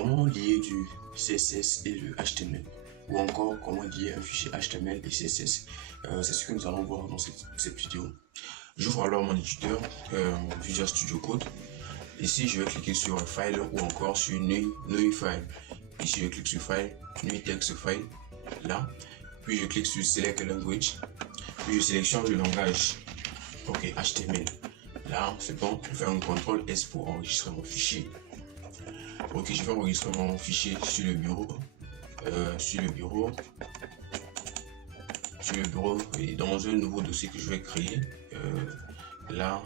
comment lier du CSS et le HTML, ou encore comment lier un fichier HTML et CSS. C'est ce que nous allons voir dans cette vidéo. J'ouvre alors mon éditeur Visual Studio Code. Ici, je vais cliquer sur File ou encore sur New File. Ici, je clique sur File, New Text File, là. Puis je clique sur Select Language. Puis je sélectionne le langage. Ok, HTML. Là, c'est bon. Je fais un CTRL S pour enregistrer mon fichier. Ok, je vais enregistrer mon fichier sur le bureau. Sur le bureau et dans un nouveau dossier que je vais créer. Là,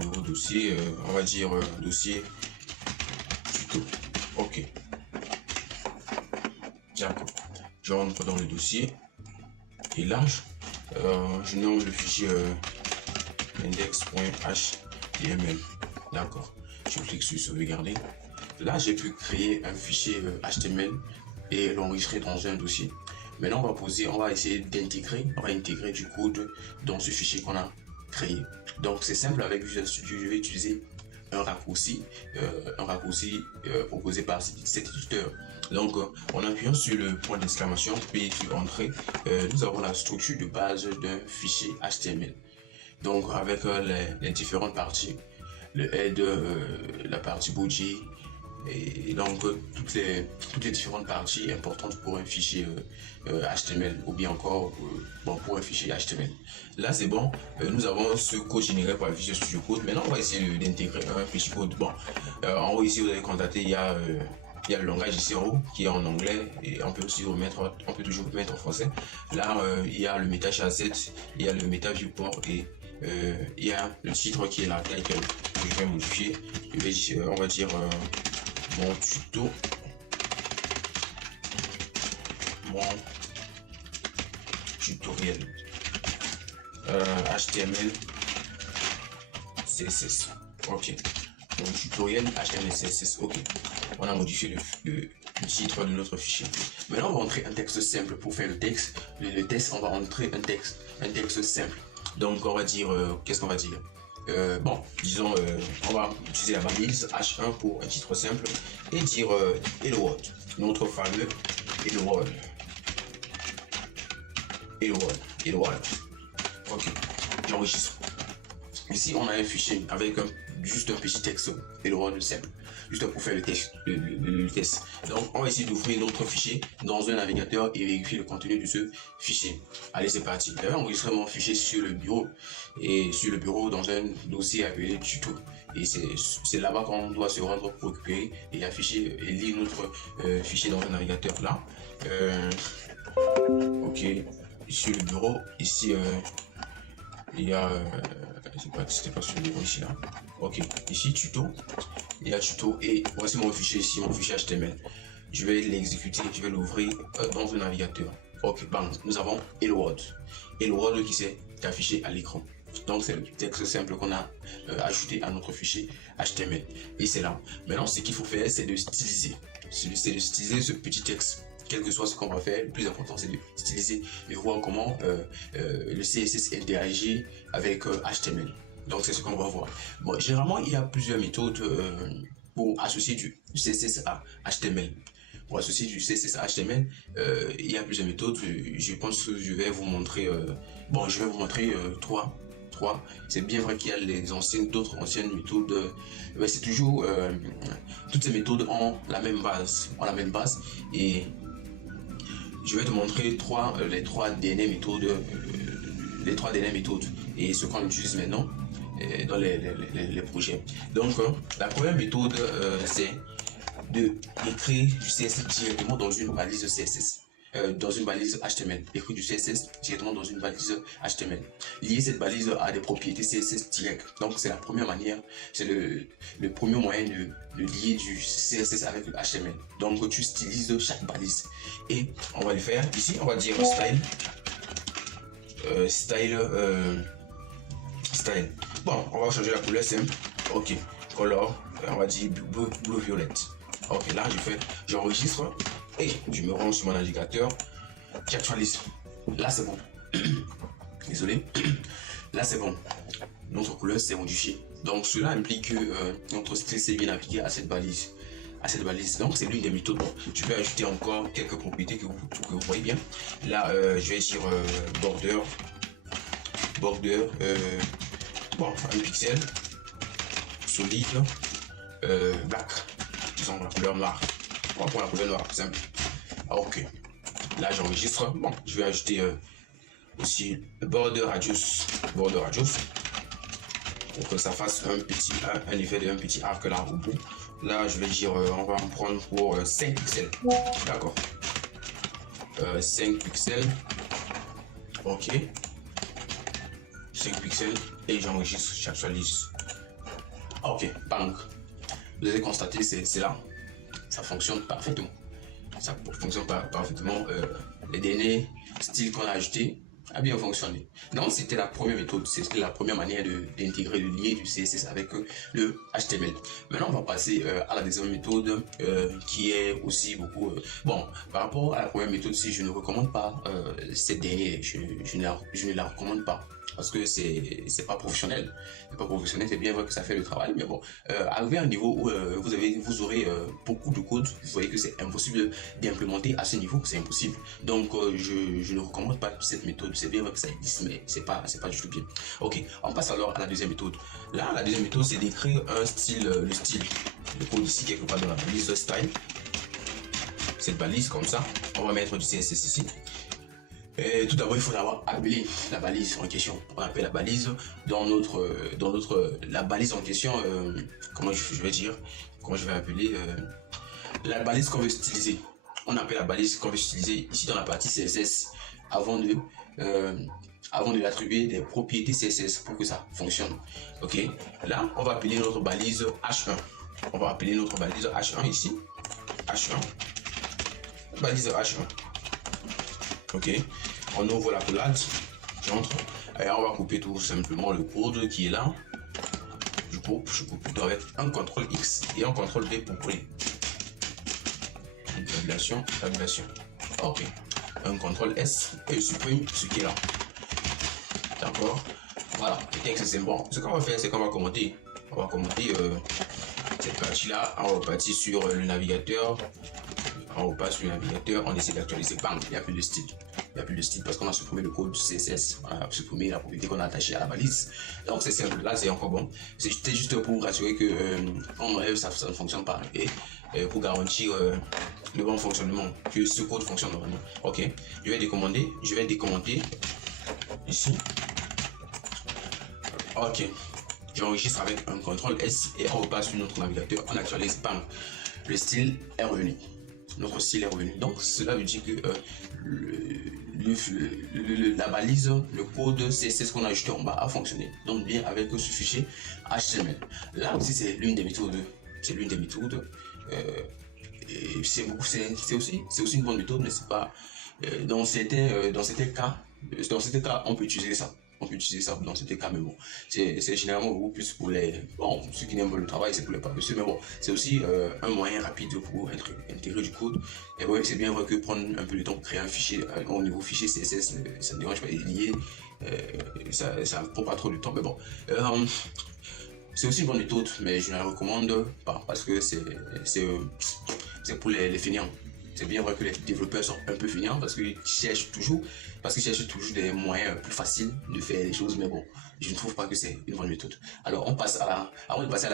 nouveau dossier, on va dire dossier tuto. Ok. D'accord. Je rentre dans le dossier et là, je nomme le fichier index.html. D'accord. Je clique sur sauvegarder. Là, j'ai pu créer un fichier HTML et l'enregistrer dans un dossier. Maintenant, on va essayer d'intégrer, intégrer du code dans ce fichier qu'on a créé. Donc, c'est simple avec Visual Studio. Je vais utiliser un raccourci proposé par cet éditeur. Donc, en appuyant sur le point d'exclamation puis sur Entrée, nous avons la structure de base d'un fichier HTML. Donc, avec les différentes parties, le head, la partie body, et donc toutes les différentes parties importantes pour un fichier HTML ou bien encore pour un fichier HTML. Là c'est bon, nous avons ce code généré par Visual Studio Code. Maintenant on va essayer d'intégrer un fichier code. Bon, en haut ici vous allez constater il y a le langage ici en haut qui est en anglais et on peut toujours remettre en français. Là il y a le meta chasset, il y a le meta viewport et il y a le titre qui est la taille que je vais modifier. On va dire mon tuto, mon tutoriel HTML CSS. Ok, mon tutoriel HTML CSS. Ok, on a modifié le titre de notre fichier. Maintenant on va entrer un texte simple pour faire le texte. Le texte, on va entrer un texte simple. Donc on va dire qu'est-ce qu'on va dire? Bon, disons, on va utiliser la balise H1 pour un titre simple et dire Hello World, notre fameux Hello World. Hello World, Hello World. Ok, j'enregistre. Ici, on a un fichier avec juste un petit texte Hello World simple, juste pour faire le test. Donc, on va essayer d'ouvrir notre fichier dans un navigateur et vérifier le contenu de ce fichier. Allez, c'est parti. Je vais enregistrer mon fichier sur le bureau et sur le bureau dans un dossier appelé tuto. Et c'est là-bas qu'on doit se rendre pour récupérer et afficher et lire notre fichier dans un navigateur là. Ok, sur le bureau, ici il y a c'était pas sur le bureau ici là. Ok, ici tuto, il y a tuto et voici mon fichier ici, mon fichier HTML. Je vais l'exécuter, je vais l'ouvrir dans un navigateur. Ok, bang, nous avons Hello World. Hello World qui s'est affiché à l'écran. Donc c'est le texte simple qu'on a ajouté à notre fichier HTML. Et c'est là. Maintenant, ce qu'il faut faire, c'est de styliser. C'est de styliser ce petit texte. Quel que soit ce qu'on va faire, le plus important c'est de styliser et voir comment le CSS interagit avec HTML. Donc c'est ce qu'on va voir. Bon, généralement il y a plusieurs méthodes pour associer du CSS à HTML. Pour associer du CSS à HTML, il y a plusieurs méthodes. Je pense que je vais vous montrer. Je vais vous montrer trois. C'est bien vrai qu'il y a d'autres anciennes méthodes, mais c'est toujours toutes ces méthodes ont la même base, et je vais te montrer les trois dernières méthodes, et ce qu'on utilise maintenant dans les projets. Donc la première méthode c'est de écrire du CSS directement dans une balise CSS. Dans une balise HTML, écrire du CSS directement dans une balise HTML. Lier cette balise à des propriétés CSS directes. Donc c'est la première manière, c'est le premier moyen de lier du CSS avec le HTML. Donc tu stylises chaque balise. Et on va le faire ici, on va dire style. Bon, on va changer la couleur simple. Ok, color, on va dire bleu violet. Ok, là j'enregistre et je me rends sur mon navigateur, j'actualise. Là c'est bon. Désolé. Là c'est bon. Notre couleur s'est modifiée. Donc cela implique que notre style s'est bien appliqué à cette balise. à cette balise. Donc c'est l'une des méthodes. Bon, je vais ajouter encore quelques propriétés que vous voyez bien. Là, je vais dire border, bon, un pixel, solide, black, disons la couleur noire. On va prendre la couleur noire, simple. Ok, là j'enregistre. Bon, je vais ajouter aussi border radius, pour que ça fasse un effet d'un petit arc là au bout. Là, je vais dire, on va en prendre pour 5 pixels. D'accord. 5 pixels. Ok. 5 pixels. Et j'enregistre, j'actualise. Ok, bang. Vous avez constaté, c'est là. Ça fonctionne parfaitement. Ça fonctionne parfaitement. Les derniers styles qu'on a ajoutés a bien fonctionné. Donc c'était la première méthode, c'était la première manière d'intégrer, de lier du CSS avec le HTML. Maintenant on va passer à la deuxième méthode qui est aussi beaucoup... bon, par rapport à la première méthode, si je ne recommande pas cette dernière, je ne la recommande pas. Parce que c'est pas professionnel. C'est pas professionnel, c'est bien vrai que ça fait le travail, mais bon, arriver à un niveau où vous aurez beaucoup de code, vous voyez que c'est impossible d'implémenter à ce niveau, c'est impossible. Donc je ne recommande pas cette méthode. C'est bien vrai que ça existe, mais c'est pas du tout bien. Ok, on passe alors à la deuxième méthode. Là, la deuxième méthode, c'est d'écrire un style, le code ici quelque part dans la balise style. Cette balise comme ça, on va mettre du CSS ici. Et tout d'abord, il faut d'abord appeler la balise en question. On appelle la balise la balise en question. Comment je vais dire, comment je vais appeler la balise qu'on veut utiliser. On appelle la balise qu'on veut utiliser ici dans la partie CSS avant de l'attribuer des propriétés CSS pour que ça fonctionne. Ok. Là, on va appeler notre balise H1. On va appeler notre balise H1 ici. H1. Balise H1. Ok, on ouvre la collade, j'entre, et on va couper tout simplement le code qui est là. Je coupe plutôt avec un CTRL X et un CTRL V pour coller. Tabulation. Ok, un CTRL S et je supprime ce qui est là. D'accord, voilà, le texte c'est bon. Ce qu'on va faire, c'est qu'on va commenter. On va commenter cette partie-là, on va partir sur le navigateur. On repasse sur le navigateur, on essaie d'actualiser, bam, il n'y a plus de style. Il n'y a plus de style parce qu'on a supprimé le code CSS, on a supprimé la propriété qu'on a attachée à la balise. Donc c'est simple, là c'est encore bon. C'était juste pour vous rassurer que en bref ça ne fonctionne pas et pour garantir le bon fonctionnement, que ce code fonctionne normalement. Ok, je vais décommander ici. Ok, j'enregistre avec un CTRL S et on repasse sur notre navigateur, on actualise, bam, le style est revenu. Notre style est revenu. Donc cela veut dire que la balise, le code CSS qu'on a ajouté en bas a fonctionné. Donc bien avec ce fichier HTML. Là aussi c'est l'une des méthodes. C'est l'une des méthodes. C'est aussi une bonne méthode, mais c'est pas dans certains cas on peut utiliser ça. On peut utiliser ça dans certains cas, mais bon, c'est généralement beaucoup plus pour ceux qui n'aiment pas le travail, c'est pour les paresseux, mais bon, c'est aussi un moyen rapide pour intégrer du code. Et ouais, c'est bien vrai que prendre un peu de temps pour créer un fichier au niveau fichier CSS, ça ne dérange pas, il est lié, ça ne prend pas trop de temps, mais bon. C'est aussi une bonne méthode, mais je ne la recommande pas parce que c'est pour les fainéants. C'est bien vrai que les développeurs sont un peu feignants parce qu'ils cherchent toujours des moyens plus faciles de faire les choses, mais bon, je ne trouve pas que c'est une bonne méthode. Alors on passe avant de passer à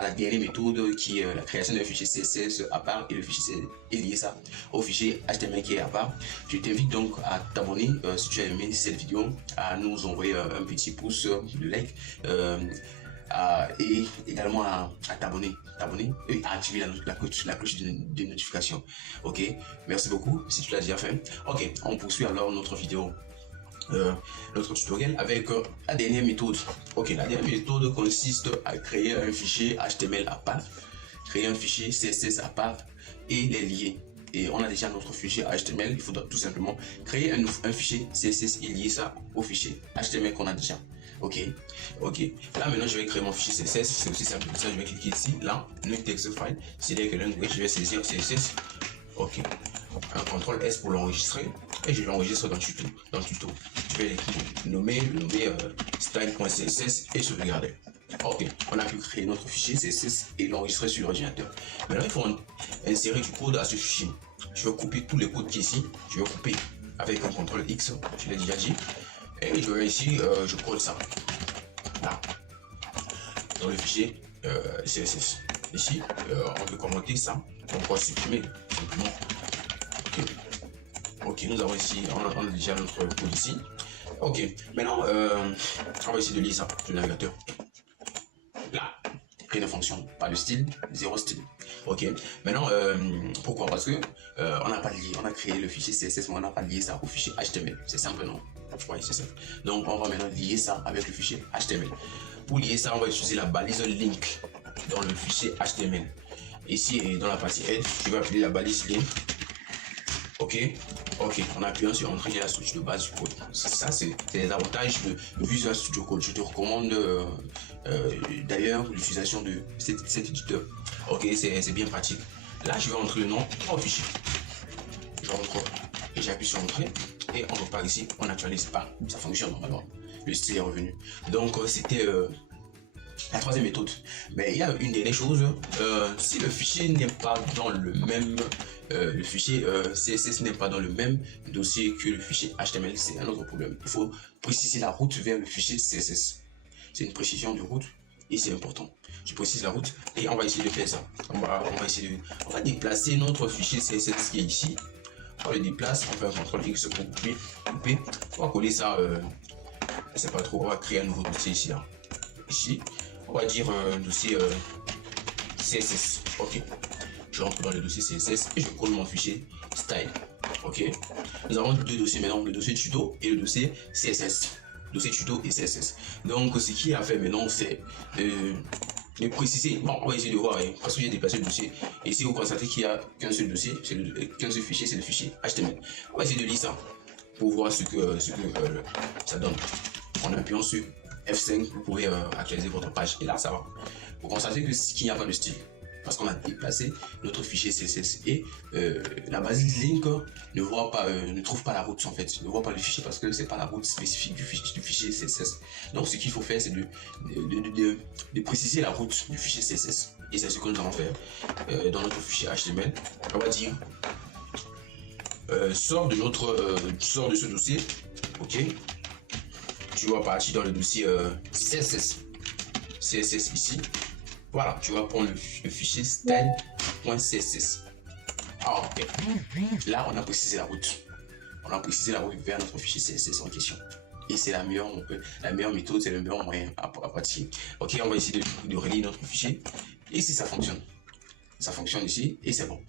la dernière méthode qui est la création d'un fichier CSS à part et le fichier est lié ça au fichier HTML qui est à part. Je t'invite donc à t'abonner si tu as aimé cette vidéo, à nous envoyer un petit pouce de like. Et également à t'abonner et à activer la cloche de notification. Ok, merci beaucoup si tu l'as déjà fait. Ok, on poursuit alors notre vidéo, notre tutoriel avec la dernière méthode. Ok, la dernière méthode consiste à créer un fichier HTML à part, créer un fichier CSS à part et les lier. Et on a déjà notre fichier HTML, il faudra tout simplement créer un fichier CSS et lier ça au fichier HTML qu'on a déjà. Ok. Là maintenant je vais créer mon fichier CSS, c'est aussi simple que ça. Je vais cliquer ici, là, new text file, select language, je vais saisir CSS. Ok. Un CTRL S pour l'enregistrer et je l'enregistre dans le tuto. Je vais nommer style.css et sauvegarder. Ok, on a pu créer notre fichier CSS et l'enregistrer sur l'ordinateur. Maintenant, il faut insérer du code à ce fichier. Je vais couper tous les codes qui sont ici. Je vais couper avec un CTRL X, je l'ai déjà dit. Et je vais ici, je colle ça. Là, dans le fichier CSS. Ici, on peut commenter ça. On va supprimer simplement. Ok. Ok, nous avons ici, on a déjà notre code ici. Ok, maintenant, on va essayer de lire ça sur le navigateur. Là, rien ne fonctionne, pas de style, zéro style. Ok, maintenant, pourquoi? Parce que on n'a pas lié, on a créé le fichier CSS, mais on n'a pas lié ça au fichier HTML. C'est simple, non? Oui, c'est simple. Donc, on va maintenant lier ça avec le fichier HTML. Pour lier ça, on va utiliser la balise link dans le fichier HTML. Ici, dans la partie head, je vais appeler la balise link. Ok, ok, en appuyant sur Entrée, il y a la structure de base du code. Ça, c'est les avantages de Visual Studio Code. Je te recommande d'ailleurs l'utilisation de cet éditeur. Ok, c'est bien pratique. Là, je vais entrer le nom au fichier. Je rentre et j'appuie sur Entrée et on repart ici. On n'actualise pas. Ça fonctionne normalement. Le style est revenu. Donc, c'était la troisième méthode. Mais il y a une dernière chose. Si le fichier n'est pas dans le même le fichier CSS n'est pas dans le même dossier que le fichier HTML, c'est un autre problème. Il faut préciser la route vers le fichier CSS. C'est une précision de route et c'est important. Je précise la route et on va essayer de faire ça. On va déplacer notre fichier CSS qui est ici. On le déplace, on fait un CTRL X pour couper. On va coller ça, c'est pas trop. On va créer un nouveau dossier ici. Là. Ici, on va dire dossier CSS. Ok. Je rentre dans le dossier CSS et je colle mon fichier style. Ok. Nous avons deux dossiers maintenant, le dossier tuto et le dossier CSS. Dossier tuto et CSS. Donc, ce qui est à faire maintenant, c'est de préciser. Bon, on va essayer de voir, hein, parce que j'ai déplacé le dossier. Et si vous constatez qu'il n'y a qu'un seul dossier, qu'un seul fichier, c'est le fichier HTML. On va essayer de lire ça pour voir ce que ça donne. En appuyant sur F5, vous pouvez actualiser votre page. Et là, ça va. Vous constatez qu'il n'y a pas de style. Parce qu'on a déplacé notre fichier CSS et la base link ne trouve pas la route en fait, ne voit pas le fichier parce que c'est pas la route spécifique du fichier CSS. Donc ce qu'il faut faire c'est de préciser la route du fichier CSS et c'est ce que nous allons faire dans notre fichier HTML. On va dire sors de ce dossier, ok. Tu vas partir dans le dossier CSS ici. Voilà, tu vas prendre le fichier style.css. Ah, ok. Là, on a précisé la route. On a précisé la route vers notre fichier CSS en question. Et c'est la meilleure méthode, c'est le meilleur moyen à pratiquer. Ok, on va essayer de relire notre fichier. Et si ça fonctionne. Ça fonctionne ici et c'est bon.